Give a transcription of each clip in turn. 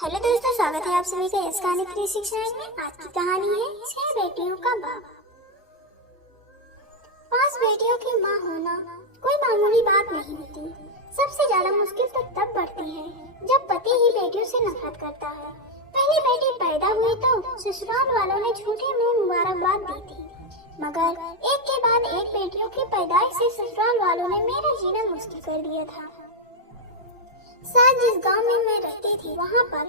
Hello दोस्तों, स्वागत है आप सभी का यस कहानी 369 में। आज की कहानी है 6 बेटियों का बाप। 5 बेटियों की माँ होना कोई मामूली बात नहीं होती। सबसे ज्यादा मुश्किल तो तब बढ़ती है जब पति ही बेटियों से नफरत करता है। पहली बेटी पैदा हुई तो ससुराल वालों ने झूठे में मुबारकबाद दी थी, मगर एक के बाद एक बेटियों की पैदाइश से ससुराल वालों ने मेरा जीना मुश्किल कर दिया था। शायद जिस गांव में मैं रहती थी वहां पर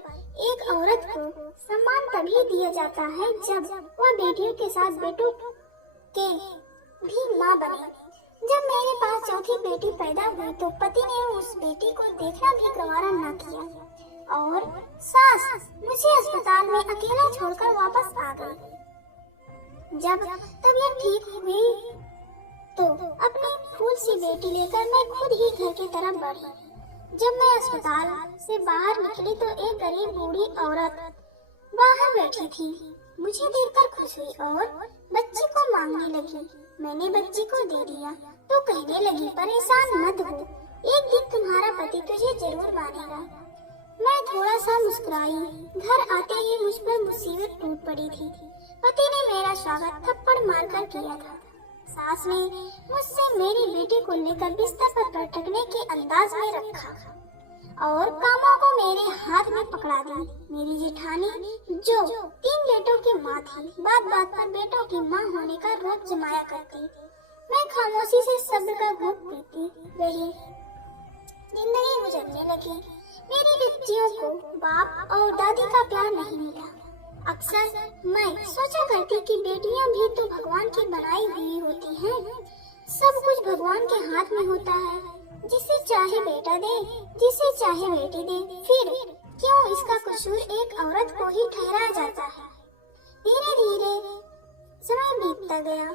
एक औरत को सम्मान तभी दिया जाता है जब वह बेटियों के साथ बेटों के भी मां बने। जब मेरे पास चौथी बेटी पैदा हुई तो पति ने उस बेटी को देखना भी गवारा न किया और सास मुझे अस्पताल में अकेला छोड़कर वापस आ गई। जब तबीयत ठीक हुई तो अपनी फूल सी बेटी लेकर मैं खुद ही घर की तरफ बढ़ी। जब मैं अस्पताल से बाहर निकली तो एक गरीब बूढ़ी औरत बाहर बैठी थी। मुझे देखकर खुश हुई और बच्ची को मांगने लगी। मैंने बच्ची को दे दिया तो कहने लगी, परेशान मत हो, एक दिन तुम्हारा पति तुझे जरूर मानेगा। मैं थोड़ा सा मुस्कुराई। घर आते ही मुझ पर मुसीबत टूट पड़ी थी। पति ने मेरा स्वागत थप्पड़ मारकर किया था। सास ने मुझसे मेरी बेटी को लेकर बिस्तर पर पटकने के अंदाज में रखा और कामों को मेरे हाथ में पकड़ा दी। मेरी जेठानी जो 3 बेटों की माँ थी, बात बात पर बेटों की माँ होने का रोब जमाया करती। मैं खामोशी से सब्र का घूंट पीती रही। जिंदगी गुजरने लगी। मेरी बच्चियों को बाप और दादी का प्यार नहीं मिला। अक्सर मैं सोचा करती कि बेटियां भी तो भगवान की बनाई हुई होती हैं। सब कुछ भगवान के हाथ में होता है। जिसे चाहे बेटा दे, जिसे चाहे बेटी दे, फिर क्यों इसका कसूर एक औरत को ही ठहराया जाता है। धीरे धीरे समय बीतता गया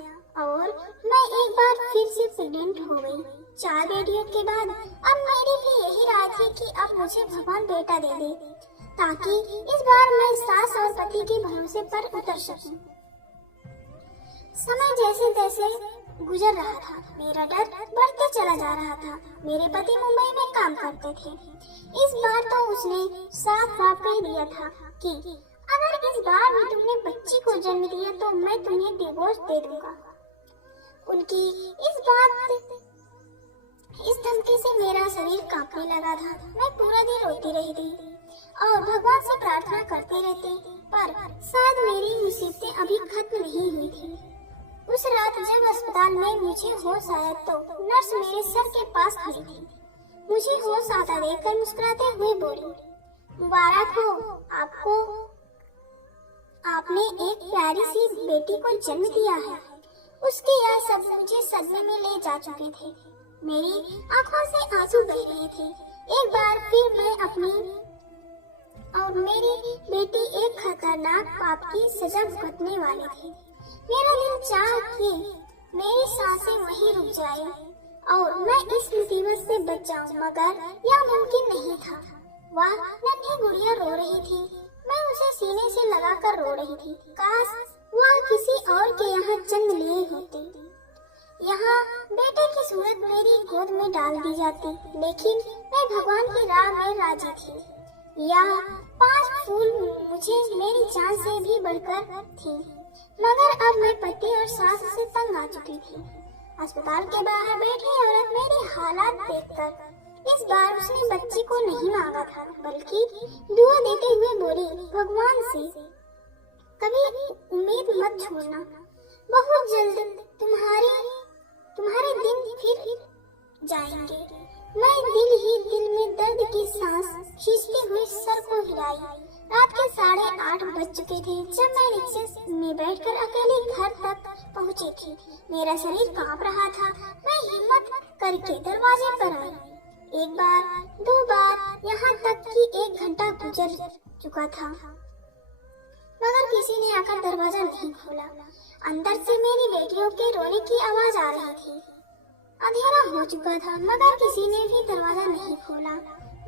और मैं एक बार फिर से प्रेग्नेंट हो गई। 4 बेटियों के बाद अब मेरी भी यही राय थी कि अब मुझे भगवान बेटा दे दे ताकि इस बार मैं सास और पति के भरोसे पर उतर सकूं। समय जैसे तैसे गुजर रहा था। मेरा डर बढ़ते चला जा रहा था। मेरे पति मुंबई में काम करते थे। इस बार तो उसने साफ साफ कह दिया था कि अगर इस बार भी तुमने बच्ची को जन्म दिया तो मैं तुम्हें डिवोर्स दे दूंगा। उनकी इस धमकी से मेरा शरीर कांपने लगा था। मैं पूरा दिन रोती रही थी और भगवान से प्रार्थना करती रहती, पर शायद मेरी मुसीबतें अभी खत्म नहीं हुई थी। उस रात जब अस्पताल में मुझे होश आया तो नर्स मेरे सर के पास खड़ी थी। मुझे होश आता देखकर मुस्कुराते हुए बोली, मुबारक हो आपको, आपने एक प्यारी सी बेटी को जन्म दिया है। उसके यह सब मुझे सदमे में ले जा चुके थे। मेरी आंखों से आंसू बह रहे थे। एक बार फिर मैं अपनी और मेरी बेटी एक खतरनाक पाप की सजा भुगतने वाली थी। मेरा दिल चाहा कि मेरी सांसें वहीं रुक जाए और मैं इस मुसीबत से बच जाऊं, मगर यह मुमकिन नहीं था। वह नन्ही गुड़िया रो रही थी। मैं उसे सीने से लगाकर रो रही थी। काश वह किसी और के यहाँ जन्म लिए होते। यहाँ बेटे की सूरत मेरी गोद में डाल दी जाती, लेकिन मैं भगवान की राह में राजी थी। यह 5 फूल मुझे मेरी जान से भी बढ़कर थी, मगर अब मैं पति और सास से तंग आ चुकी थी। अस्पताल के बाहर बैठी औरत मेरी हालात देखकर इस बार उसने बच्ची को नहीं मांगा था, बल्कि दुआ देते हुए बोली, भगवान से कभी उम्मीद मत छोड़ना। बहुत जल्द तुम्हारे दिन फिर जाएंगे। मैं दिल में दर्द की सांस खींचते हुए सर को हिलाई। रात के 8:30 बज चुके थे जब मैं रिक्शे में बैठकर अकेले घर तक पहुंची थी। मेरा शरीर कांप रहा था। मैं हिम्मत करके दरवाजे पर आई। एक बार, 2 बार, यहाँ तक कि 1 घंटा गुजर चुका था, मगर किसी ने आकर दरवाजा नहीं खोला। अंदर से मेरी बेटियों के रोने की आवाज आ रही थी। अंधेरा हो चुका था, मगर किसी ने भी दरवाजा नहीं खोला।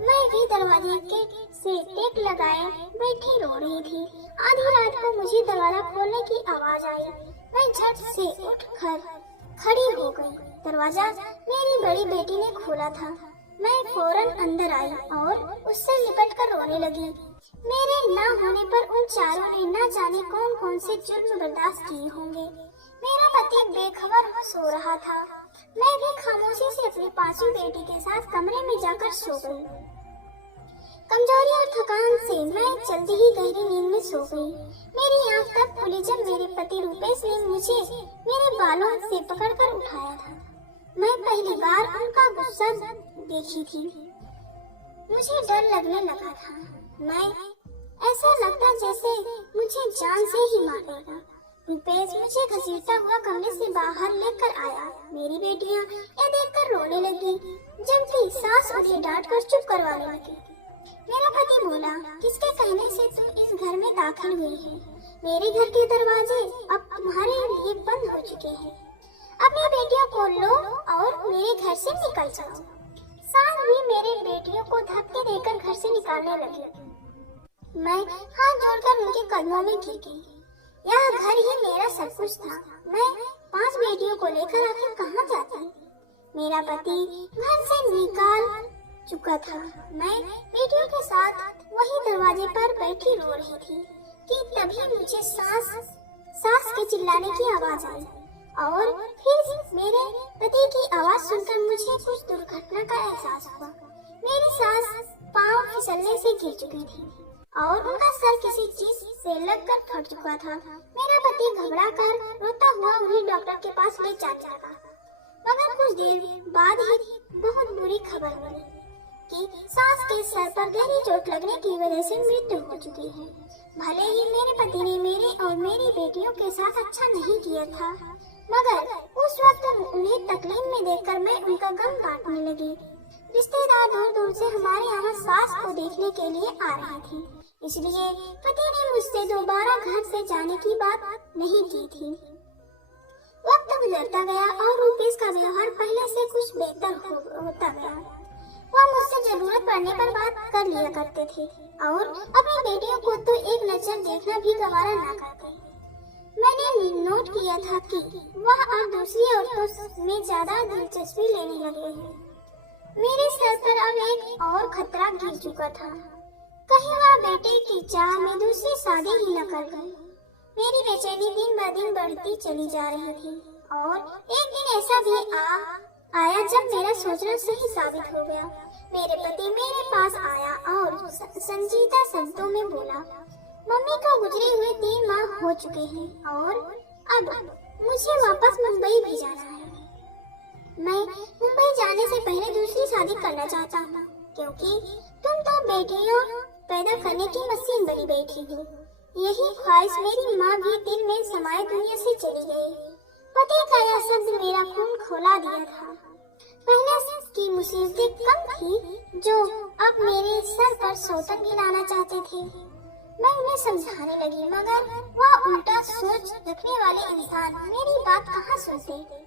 मैं भी दरवाजे से टेक लगाए बैठी रो रही थी। आधी रात को मुझे दरवाजा खोलने की आवाज आई। मैं झट से उठकर खड़ी हो गई। दरवाजा मेरी बड़ी बेटी ने खोला था। मैं फौरन अंदर आई और उससे लिपट कर रोने लगी। मेरे ना होने पर उन चारों ने न जाने कौन कौन से जुर्म बर्दाश्त किए होंगे। मेरा पति बेखबर हो सो रहा था। मैं भी खामोशी से अपनी पांचवी बेटी के साथ कमरे में जाकर सो गई। कमजोरी और थकान से मैं जल्दी ही गहरी नींद में सो गई। मेरी आंख तब खुली जब मेरे पति रूपेश ने मुझे मेरे बालों से पकड़कर उठाया था। मैं पहली बार उनका गुस्सा देखी थी। मुझे डर लगने लगा था। मैं ऐसा लगता जैसे मुझे जान से ही मार देगा। रूपेश मुझे घसीटता हुआ कमरे से बाहर लेकर आया। मेरी बेटियां यह देखकर रोने लगी, जबकि सास उन्हें डांटकर चुप करवाने लगी। मेरा पति बोला, किसके कहने से तुम इस घर में दाखिल हुई है? मेरे घर के दरवाजे अब तुम्हारे लिए बंद हो चुके हैं। अपनी बेटियों को लो और मेरे घर से निकल जाओ। सास भी मेरे बेटियों को धक्के देकर घर से निकालने लगी। मैं हाथ जोड़कर उनके कदमों में गिर गई। यह घर ही मेरा सब कुछ था। मैं 5 बेटियों को लेकर आखिर कहाँ जाती? मेरा पति घर से निकाल चुका था। मैं बेटियों के साथ वही दरवाजे पर बैठी रो रही थी कि तभी मुझे सास के चिल्लाने की आवाज आई और फिर मेरे पति की आवाज सुनकर मुझे कुछ दुर्घटना का एहसास हुआ। मेरी सास पांव फिसलने से गिर चुकी थी और उनका सर किसी चीज से लगकर फट चुका था। मेरा पति घबराकर रोता हुआ उन्हें डॉक्टर के पास ले जाने लगा, मगर कुछ देर बाद ही बहुत बुरी खबर मिली कि सास के सर पर गहरी चोट लगने की वजह से मृत्यु हो चुकी है। भले ही मेरे पति ने मेरे और मेरी बेटियों के साथ अच्छा नहीं किया था, मगर उस वक्त उन्हें तकलीफ में देखकर मैं उनका गम बांटने लगी। रिश्तेदार दूर दूर से हमारे यहाँ सास को देखने के लिए आ रहे थे, इसलिए पति ने मुझसे दोबारा घर से जाने की बात नहीं की थी। वक्त गुजरता गया और रूपेश का व्यवहार पहले से कुछ बेहतर होता गया। वह मुझसे जरूरत पड़ने पर बात कर लिया करते थे और अपनी बेटियों को तो एक नजर देखना भी गवारा ना करते। मैंने नोट किया था कि वह अब दूसरी औरतों में ज्यादा दिलचस्पी लेने लगे हैं। मेरे सर पर अब एक और खतरा गिर चुका था। कहीं वह बेटे की चाह में दूसरी शादी ही न कर गई। मेरी बेचैनी दिन ब दिन बढ़ती चली जा रही थी और एक दिन ऐसा भी आया जब मेरा सोचना सही साबित हो गया। मेरे पति मेरे पास आया और संजीदा शब्दों में बोला, मम्मी को गुजरे हुए 3 माह हो चुके हैं और अब मुझे वापस मुंबई भी जाना है। मैं मुंबई जाने से पहले दूसरी शादी करना चाहता हूँ, क्योंकि तुम तो बेटियों पैदा करने की मशीन बनी बैठी हो। यही ख्वाहिश मेरी माँ भी दिल में समाये दुनिया से चली गई। पति का यह शब्द मेरा खून खौला दिया था। पहले की मुसीबतें कम थी जो अब मेरे सर पर सौतन गिराना चाहते थे। मैं उन्हें समझाने लगी, मगर वह उल्टा सोच रखने वाले इंसान मेरी बात कहाँ सुनते।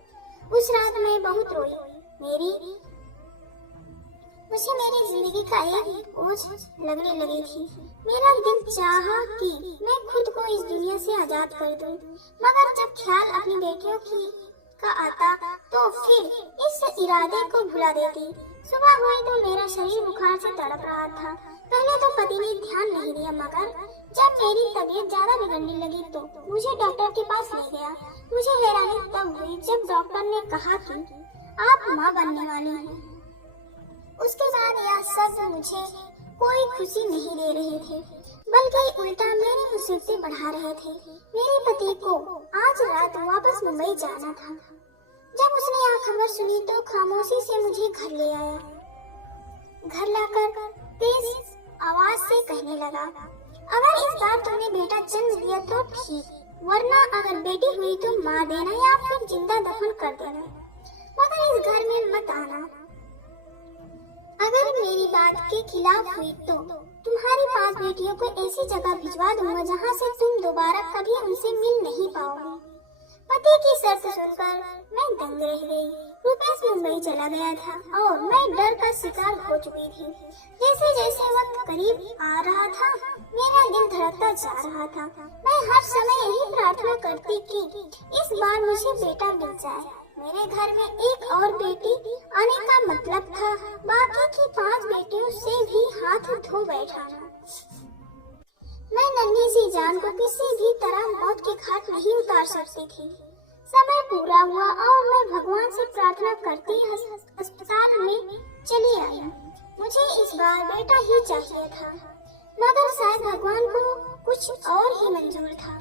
उस रात मैं बहुत रोई। मुझे मेरी जिंदगी का एक बोझ लगने लगी थी। मेरा दिल चाहा कि मैं खुद को इस दुनिया से आजाद कर दूं, मगर जब ख्याल अपनी बेटियों का आता तो फिर इस इरादे को भुला देती। सुबह हुई तो मेरा शरीर बुखार से तड़प रहा था। पहले तो पति ने ध्यान नहीं दिया, मगर जब मेरी तबीयत ज्यादा बिगड़ने लगी तो मुझे डॉक्टर के पास ले गया। मुझे हैरानी तब हुई जब डॉक्टर ने कहा कि आप माँ बनने वाली हैं। उसके बाद यह शब्द मुझे कोई खुशी नहीं दे रहे थे, बल्कि उल्टा मेरी मुसीबतें बढ़ा रहे थे। मेरे पति को आज रात वापस मुंबई जाना था। जब उसने यह खबर सुनी तो खामोशी से मुझे घर ले आया। घर लाकर तेज आवाज से कहने लगा, अगर इस बार तुमने बेटा जन्म दिया तो ठीक, वरना अगर बेटी हुई तो मार देना या फिर जिंदा दफन कर देना, मगर इस घर में मत आना। अगर मेरी बात के खिलाफ हुई तो तुम्हारी 5 बेटियों को ऐसी जगह भिजवा दूंगा जहाँ से तुम दोबारा कभी उनसे मिल नहीं पाओगे। पति की शर्त सुनकर मैं दंग रह गई। रूपेश मुंबई चला गया था और मैं डर का शिकार हो चुकी थी। जैसे जैसे वक्त करीब आ रहा था, मेरा दिल धड़कता जा रहा था। मैं हर समय यही प्रार्थना करती कि इस बार मुझे बेटा मिल जाए। मेरे घर में एक और बेटी आने का मतलब था बाकी की 5 बेटियों से भी हाथ धो बैठाना। जान को किसी भी तरह मौत के घाट नहीं उतार सकती थी। समय पूरा हुआ और मैं भगवान से प्रार्थना करती अस्पताल में चली आई। मुझे इस बार बेटा ही चाहिए था, मगर शायद भगवान को कुछ और ही मंजूर था।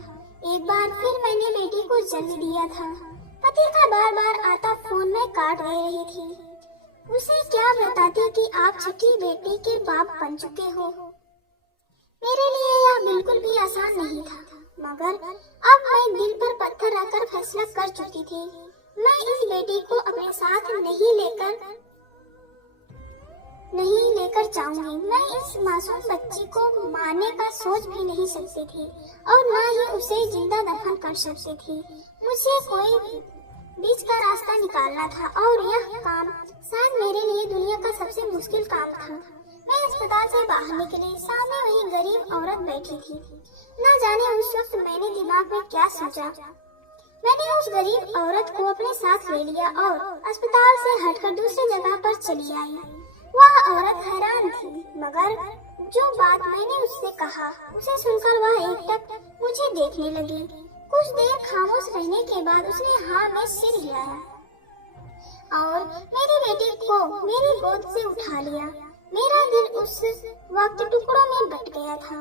एक बार फिर मैंने बेटी को जन्म दिया था। पति का बार बार आता फोन में काट दे रही थी। उसे क्या बताती कि आप छठी बेटी के बाप बन चुके हो। मेरे लिए यह बिल्कुल भी आसान नहीं था, मगर अब मैं दिल पर पत्थर रखकर फैसला कर चुकी थी। मैं इस बेटी को अपने साथ नहीं लेकर जाऊंगी। मैं इस मासूम बच्ची को मारने का सोच भी नहीं सकती थी और न ही उसे जिंदा दफन कर सकती थी। मुझे कोई बीच का रास्ता निकालना था और यह काम शायद मेरे लिए दुनिया का सबसे मुश्किल काम था। मैं अस्पताल से बाहर निकली, सामने वही गरीब औरत बैठी थी। न जाने उस वक्त मैंने दिमाग में क्या सोचा। मैंने उस गरीब औरत को अपने साथ ले लिया और अस्पताल से हटकर दूसरी जगह पर चली आई। वह औरत हैरान थी, मगर जो बात मैंने उससे कहा उसे सुनकर वह एकटक मुझे देखने लगी। कुछ देर खामोश रहने के बाद उसने हाँ में सिर हिलाया और मेरी बेटी को मेरी गोद से उठा लिया। मेरा दिल उस वक्त टुकड़ों में बट गया था।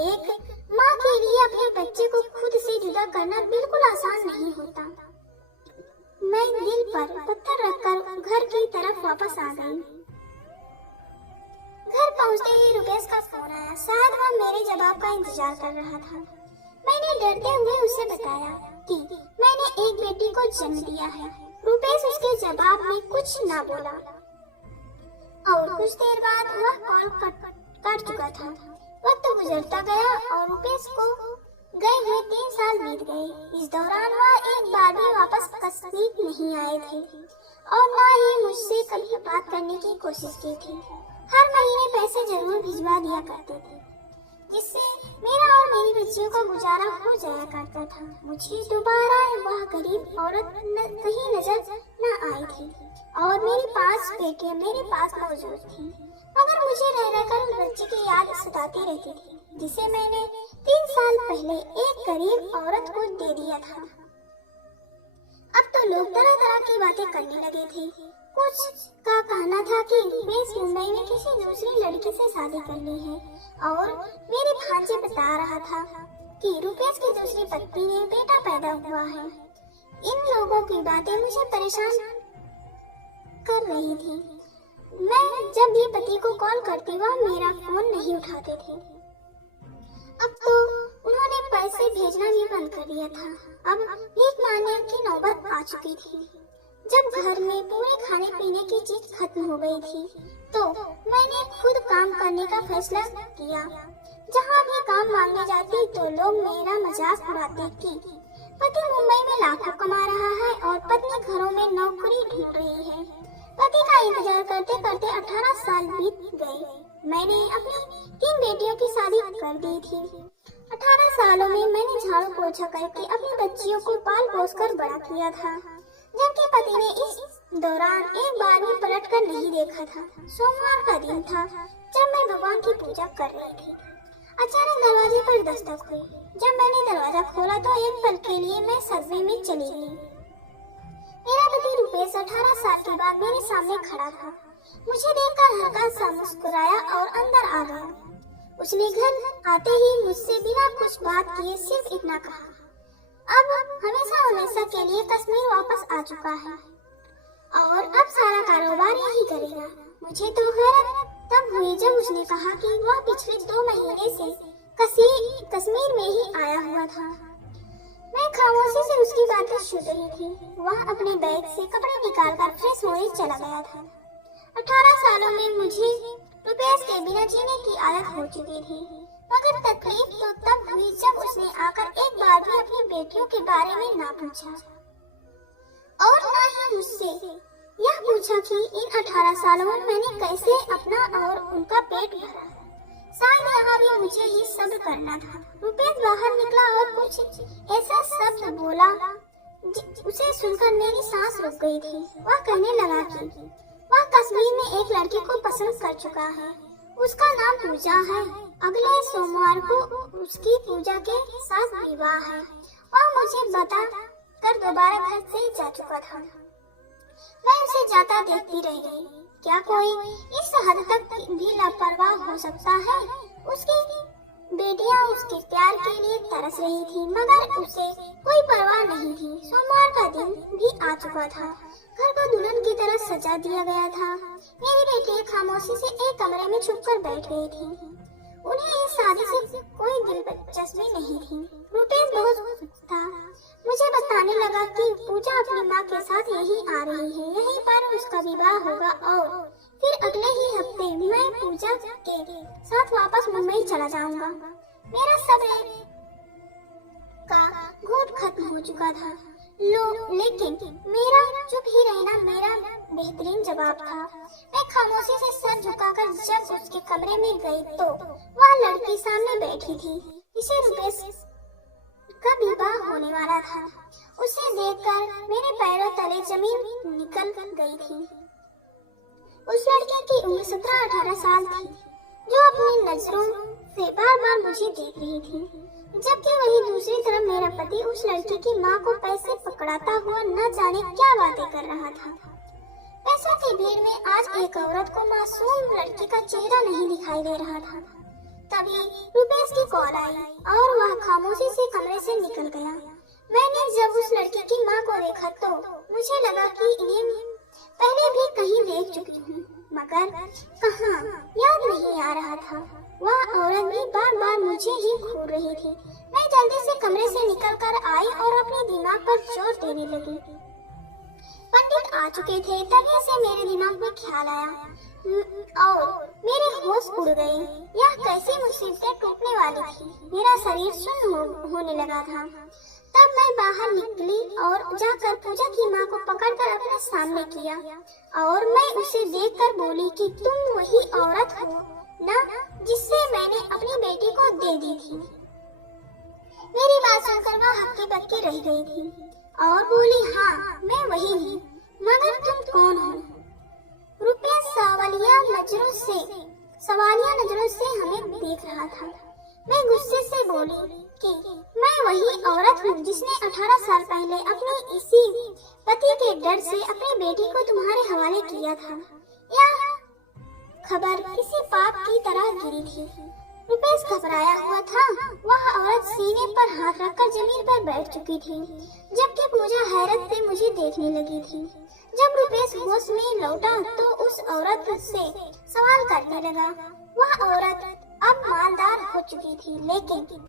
एक माँ के लिए अपने बच्चे को खुद से जुदा करना बिल्कुल आसान नहीं होता। मैं दिल पर पत्थर रखकर घर की तरफ वापस आ गई। घर पहुँचते ही रुपेश का फोन आया। शायद वह मेरे जवाब का इंतजार कर रहा था। मैंने डरते हुए उसे बताया कि मैंने एक बेटी को जन्म दिया है। रुपेश उसके जवाब में कुछ न बोला और कुछ देर बाद वह कॉल काट चुका था। वक्त गुजरता गया और रुपेश को गए हुए 3 साल बीत गए। इस दौरान वह एक बार भी वापस कश्मीर नहीं आए थे और न ही मुझसे कभी बात करने की कोशिश की थी। हर महीने पैसे जरूर भिजवा दिया करते थे, जिससे मेरा और मेरी बच्चियों का गुजारा हो जाया करता था। मुझे दोबारा वह गरीब औरत कहीं नजर न आई थी और मेरी 5 बेटियां मेरे पास मौजूद थी, मगर मुझे रह रहकर उस बच्ची की याद सताती रहती थी, जिसे मैंने 3 साल पहले एक गरीब औरत को दे दिया था। अब तो लोग तरह तरह की बातें करने लगे थे। कुछ का कहना था कि रुपेश मुंबई में किसी दूसरी लड़की से शादी कर ली है और मेरे भांजे बता रहा था कि रुपेश की दूसरी पत्नी ने बेटा पैदा हुआ है। इन लोगों की बातें मुझे परेशान कर रही थी। मैं जब भी पति को कॉल करती वह मेरा फोन नहीं उठाते थे। अब तो उन्होंने पैसे भेजना भी बंद कर दिया था। अब भीख मांगने की नौबत आ चुकी थी। जब घर में पूरे खाने पीने की चीज खत्म हो गई थी, तो मैंने खुद काम करने का फैसला किया। जहाँ भी काम मांगने जाती तो लोग मेरा मजाक उड़ाते कि पति मुंबई में लाखों कमा रहा है और पत्नी घरों में नौकरी ढूंढ रही है। पति का इंतजार करते करते 18 साल बीत गए। मैंने अपनी 3 बेटियों की शादी कर दी थी। 18 सालों में मैंने झाड़ू पोछा करके अपनी बच्चियों को पाल पोस कर बड़ा किया था, जबकि पति ने इस दौरान एक बार भी पलट कर नहीं देखा था। सोमवार का दिन था जब मैं भगवान की पूजा कर रही थी। अचानक दरवाजे पर दस्तक हुई। जब मैंने दरवाजा खोला तो एक पल के लिए मैं सदमे में चली गई। मेरा पति रुपेश 18 साल के बाद मेरे सामने खड़ा था। मुझे देखकर हल्का सा मुस्कुराया और अंदर आ गया। उसने घर आते ही मुझसे बिना कुछ बात किए सिर्फ इतना कहा, अब हमेशा के लिए कश्मीर वापस आ चुका है और अब सारा कारोबार यही करेगा। मुझे तो हैरत तब हुई जब उसने कहा कि वह पिछले 2 महीने से कश्मीर में ही आया हुआ था। मैं खामोशी से उसकी बातें सुन रही थी। वह अपने बैग से कपड़े निकालकर फ्रेश होने चला गया था। 18 सालों में मुझे रुपेश के बिना जीने की आदत हो चुकी थी, मगर तकलीफ तो तब हुई जब उसने आकर एक बार भी अपनी बेटियों के बारे में ना पूछा और ना ही मुझसे यह पूछा कि इन 18 सालों में मैंने कैसे अपना और उनका पेट भरा। शायद यहाँ भी मुझे ही सब्र करना था। रुपेश बाहर निकला और कुछ ऐसा शब्द बोला उसे सुनकर मेरी सांस रुक गई थी। वह कहने लगा कि वह कश्मीर में एक लड़की को पसंद कर चुका है। उसका नाम पूजा है अगले सोमवार को उसकी पूजा के साथ विवाह है। वह मुझे बता कर दोबारा घर से जा चुका था। मैं उसे जाता देखती रह गई। क्या कोई इस हद तक भी लापरवाह हो सकता है? उसकी बेटियां उसके प्यार के लिए तरस रही थी, मगर उसे कोई परवाह नहीं थी। सोमवार का दिन भी आ चुका था। घर को दुल्हन की तरह सजा दिया गया था। मेरी बेटी खामोशी से एक कमरे में छुपकर बैठ गई थी। उन्हें इस शादी से कोई दिलचस्पी नहीं थी। रुपेश बहुत खुश था। मुझे बताने लगा कि पूजा अपनी माँ के साथ यहीं आ रही है, यहीं पर उसका विवाह होगा और फिर अगले ही हफ्ते मैं पूजा के साथ वापस मुंबई चला जाऊंगा। मेरा सब्र का घूंट खत्म हो चुका था। लेकिन मेरा चुप ही रहना मेरा बेहतरीन जवाब था। मैं खामोशी से सर झुकाकर जब उसके कमरे में गई तो वह लड़की सामने बैठी थी, जिसे रुपेश का विवाह होने वाला था। उसे देखकर मेरे पैरों तले जमीन निकल गई थी। उस लड़की की उम्र 17-18 साल थी, जो अपनी नजरों से बार बार मुझे देख रही थी, जबकि वही दूसरी तरफ मेरा पति उस लड़की की माँ को पैसे पकड़ाता हुआ न जाने क्या बातें कर रहा था। पैसों की भीड़ में आज एक औरत को मासूम लड़की का चेहरा नहीं दिखाई दे रहा था। तभी रुपेश की कॉल आई और वह खामोशी से कमरे से निकल गया। मैंने जब उस लड़की की माँ को देखा तो मुझे लगा कि इन्हें पहले भी कहीं देख चुकी हूँ, मगर कहाँ, याद नहीं आ रहा था। वह औरत भी बार बार मुझे ही घूर रही थी। मैं जल्दी से कमरे से निकलकर आई और अपने दिमाग पर जोर देने लगी। पंडित आ चुके थे। तभी से मेरे दिमाग में ख्याल आया और मेरे होश उड़ गए। यह कैसी मुसीबतें टूटने वाली थी। मेरा शरीर सुन्न होने लगा था। तब मैं बाहर निकली और जाकर पूजा की माँ को पकड़कर अपने सामने किया और मैं उसे देखकर बोली कि तुम वही औरत हो ना जिससे मैंने अपनी बेटी को दे दी थी। मेरी बात सुनकर वह हक्की बक्की रह गई थी और बोली, हाँ मैं वही हूँ, मगर तुम कौन हो? रुपेश सवालिया नजरों से हमें देख रहा था। मैं गुस्से से बोली कि मैं वही औरत हूँ जिसने 18 साल पहले अपने इसी पति के डर से अपनी बेटी को तुम्हारे हवाले किया था। यह खबर किसी पाप की तरह गिरी थी। रुपेश घबराया हुआ था। वह औरत सीने पर हाथ रखकर जमीन पर बैठ चुकी थी, जबकि पूजा हैरत से मुझे देखने लगी थी। जब रुपेश होश में लौटा तो उस औरत से सवाल करने लगा। वह औरत अब मालदार हो चुकी थी, लेकिन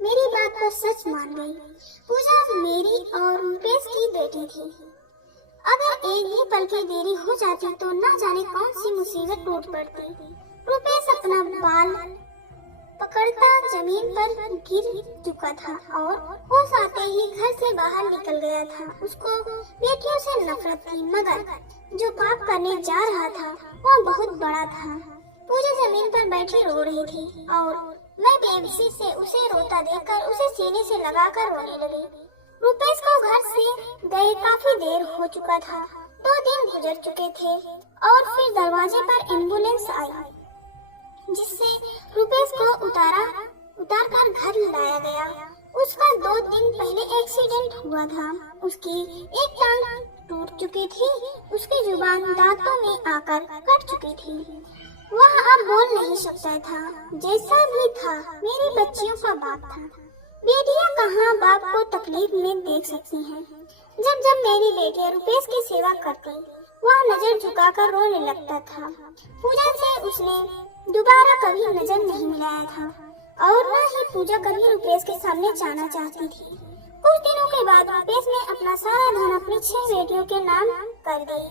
मेरी बात पर सच मान गई। पूजा मेरी और रुपेश की बेटी थी। अगर एक ही पल की देरी हो जाती तो न जाने कौन सी मुसीबत टूट पड़ती। रुपेश अपना बाल पकड़ता जमीन पर गिर चुका था और होश आते ही घर से बाहर निकल गया था। उसको बेटियों से नफरत थी, मगर जो पाप करने जा रहा था वह बहुत बड़ा था। पूजा जमीन पर बैठी रो रही थी और मैं बेबसी से उसे रोता देखकर उसे सीने से लगाकर रोने लगी। रुपेश को घर से गए काफी देर हो चुका था। 2 दिन गुजर चुके थे और फिर दरवाजे पर एम्बुलेंस आई, जिससे रुपेश को उतार कर घर लाया गया। उसका 2 दिन पहले एक्सीडेंट हुआ था। उसकी एक टांग टूट चुकी थी। उसकी जुबान दांतों में आकर कट चुकी थी। वह अब बोल नहीं सकता था। जैसा भी था, मेरी बच्चियों का बाप था। बेटियां कहाँ बाप को तकलीफ में देख सकती हैं। जब जब मेरी बेटियां रुपेश की सेवा करती, वह नजर झुकाकर रोने लगता था। पूजा से उसने दोबारा कभी नजर नहीं मिलाया था और न ही पूजा कभी रुपेश के सामने जाना चाहती थी। कुछ दिनों के बाद रुपेश ने अपना सारा धन अपनी 6 बेटियों के नाम कर दी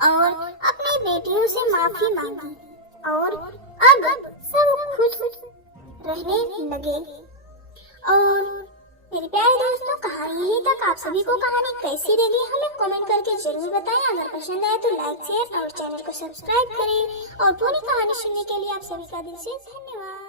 और अपनी बेटियों से माफी मांगी और अब सब खुश रहने लगे। और मेरे प्यारे दोस्तों, कहानी यहीं तक। आप सभी को कहानी कैसी लगी हमें कमेंट करके जरूर बताएं। अगर पसंद आए तो लाइक शेयर और चैनल को सब्सक्राइब करें। और पूरी कहानी सुनने के लिए आप सभी का दिल से धन्यवाद।